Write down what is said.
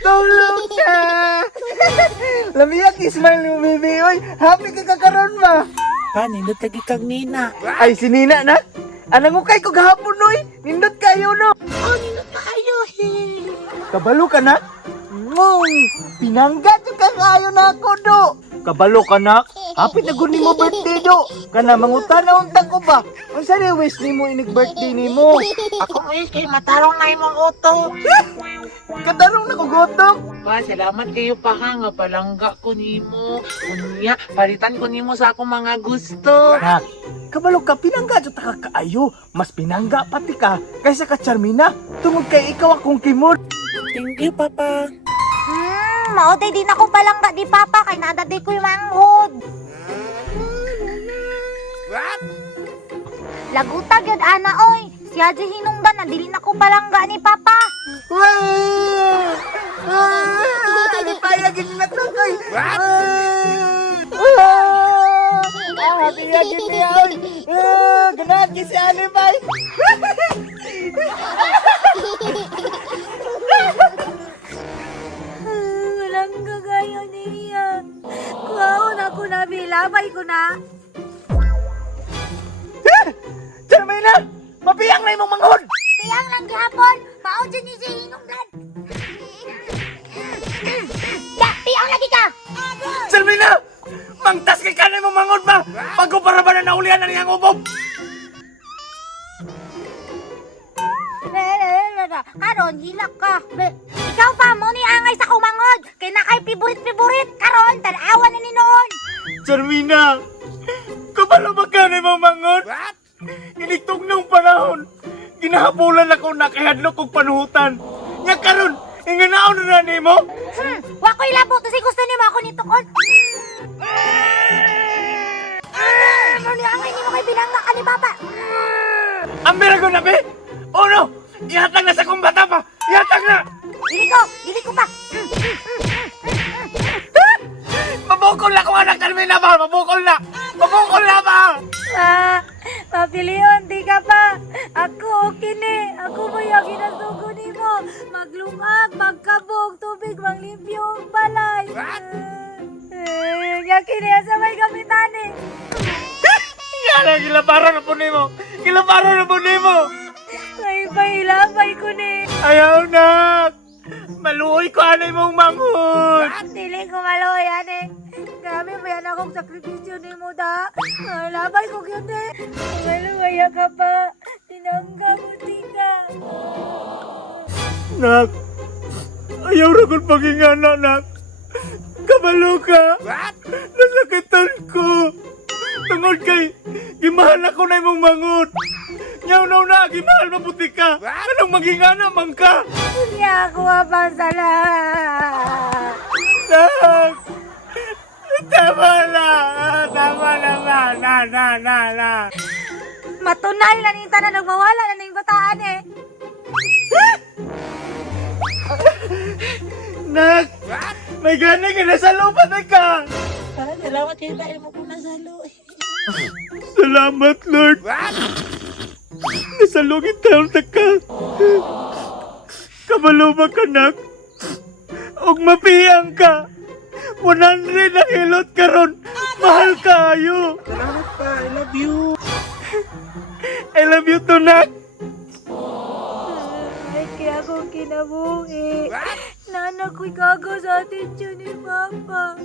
Tulog ka! Lamiyak ismail mo, baby. Oy, happy ka kakaroon ba? Pa, nindot lagi kag Nina. Ay, si Nina na? Anong ukay ko gahapon, oy? Nindot kayo, no? Oh, nindot kayo, Kabalo ka na? Pinangga ka kayo na ako, do. Kabalo ka na? Hapit na guni mo birthday, do. Kana, mangutan na unta ko ba? Ang sari wish ni mo inig birthday ni mo. Ako mo kay matarong na imong uto. Katarong na ko gotok. Pa, salamat kayo pa ha, nga palangga ko nimo. Unya, palitan ko nimo sa akong mga gusto. Nak, kabalo ka, pinangga dyan ka kaayo. Mas pinangga pati ka kaysa ka Charmina. Tungod kay ikaw akong kimod. Thank you, Papa. Maotay din ako palangga di Papa kay nadaday ko yung manghod. Lagutag yun, ana, oy. Siya di hinungdan na dili na ko palangga ni Papa. Ano payagin na to, koy? Payagin niya, oy. Ganagi si Anibay. Walang gagayo niya. Kuhaon ako na, bilabay ko na. Charmina, mapiyang na imong manghod. Tiyang lang gihapon. Mao dyan ni siya hinungdan. Tiyang lagi ka. Charmina, mangtas kay kanay mong manghod ba? Pagko para ba na naulihan na niyang ubob? Karon, hilak ka. Ikaw pa, mo ni angay sa kumangod. Kay na kay piburit-piburit. Karon, tanawa na ni noon. Charmina, kabalo ba kanay mong manghod? Iligtog nung panahon. Ginahabulan ako na kahadlok kong panuhutan. Nya karon, inganaon na nimo? Wako'y labo. Kasi gusto niyo ako nito kon. Mo ni angay ni mo kay binangga ka ni Papa. Ang birago na be? Oh no! Ihatag na sa kong bata pa! Ihatag na! Dili ko pa. Mabukol na kung anak Carmina ba? Mabukol na! Mabukol na ba? Mapiliyon, di ka pa. Ako, okay ni. Ako mo yung ginasugo ni mo. Maglungag, magkabog, tubig, manglimpyo, balay. Yakin niya sa may gamitan eh. Yan ang gilabaran na po nimo! Gilabaran na po nimo! May pailabay ko ni. Ayaw na! Maluoy ko anay mong manghod! Dili ko maloyan eh. Grabe ba yan akong sakripisyo ni mo da? Labay ko yun eh. Malumaya ka pa. Tinangga mo tika. Nak! Ayaw na kong pagingana, nak! Kabalo ka! Nasakitan ko! Tungod kay, gimahal ako na imong manghod! Nyaw-naw na, gimahal mabuti ka! Anong magingana man ka? Hindi ako mapasala. Nak! Tama na! Tama naman! Na! Matunay na nita na nagmawala na ng bataan eh. Nak! May gana ka na sa lupa na ka! Salamat kayo dahil mo po nasalo. Salamat, Lord! Nasalugin tayo na ka! Kabalo ba ka, nak? Og mapiyang ka! 100 na hilot ka ron! Mahal ka ayo! Salamat pa, I love you. I love you too, nak! Ay, kaya akong kinabuhi. Nanak ko'y kago sa atin ni Papa.